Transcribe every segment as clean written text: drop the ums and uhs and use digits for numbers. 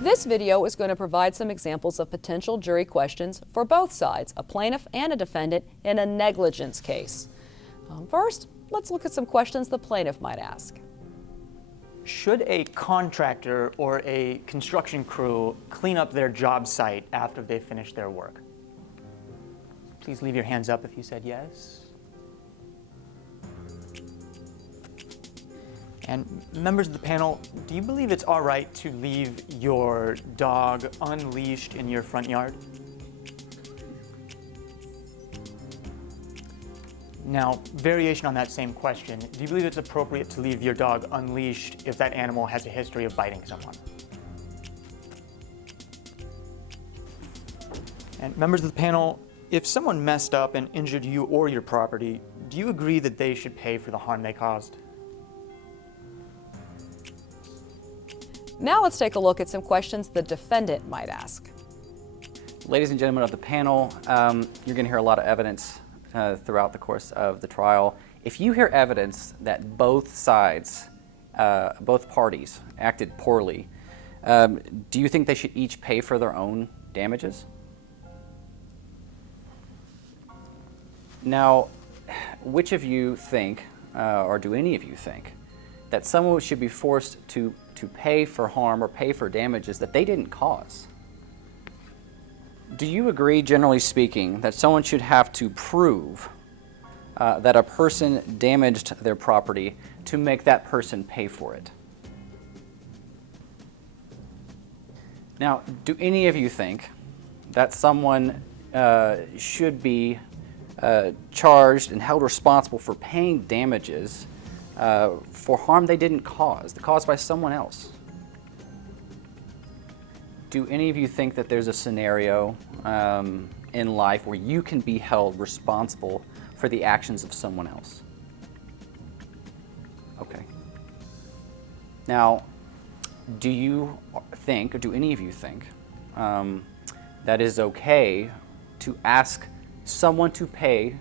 This video is going to provide some examples of potential jury questions for both sides, a plaintiff and a defendant, in a negligence case. First, let's look at some questions the plaintiff might ask. Should a contractor or a construction crew clean up their job site after they finish their work? Please leave your hands up if you said yes. And members of the panel, do you believe it's all right to leave your dog unleashed in your front yard? Now, variation on that same question, do you believe it's appropriate to leave your dog unleashed if that animal has a history of biting someone? And members of the panel, if someone messed up and injured you or your property, do you agree that they should pay for the harm they caused? Now let's take a look at some questions the defendant might ask. Ladies and gentlemen of the panel, you're going to hear a lot of evidence throughout the course of the trial. If you hear evidence that both sides, both parties acted poorly, do you think they should each pay for their own damages? Now, which of you think, or do any of you think, that someone should be forced to pay for harm or pay for damages that they didn't cause? Do you agree, generally speaking, that someone should have to prove that a person damaged their property to make that person pay for it? Now, do any of you think that someone should be charged and held responsible for paying damages for harm they didn't cause, caused by someone else? Do any of you think that there's a scenario in life where you can be held responsible for the actions of someone else? Okay. Now, do you think, or do any of you think, that is okay to ask someone to pay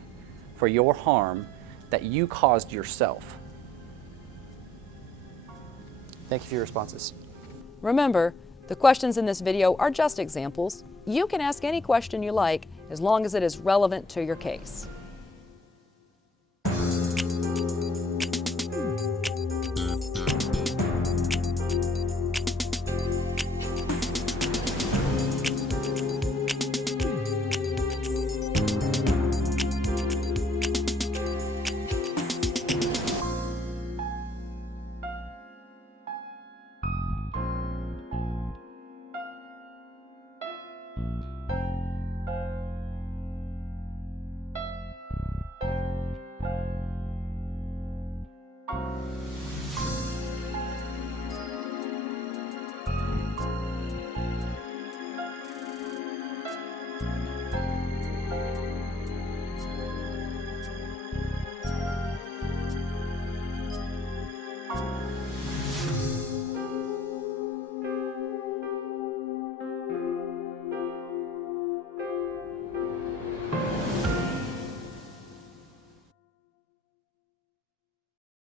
for your harm that you caused yourself? Thank you for your responses. Remember, the questions in this video are just examples. You can ask any question you like as long as it is relevant to your case.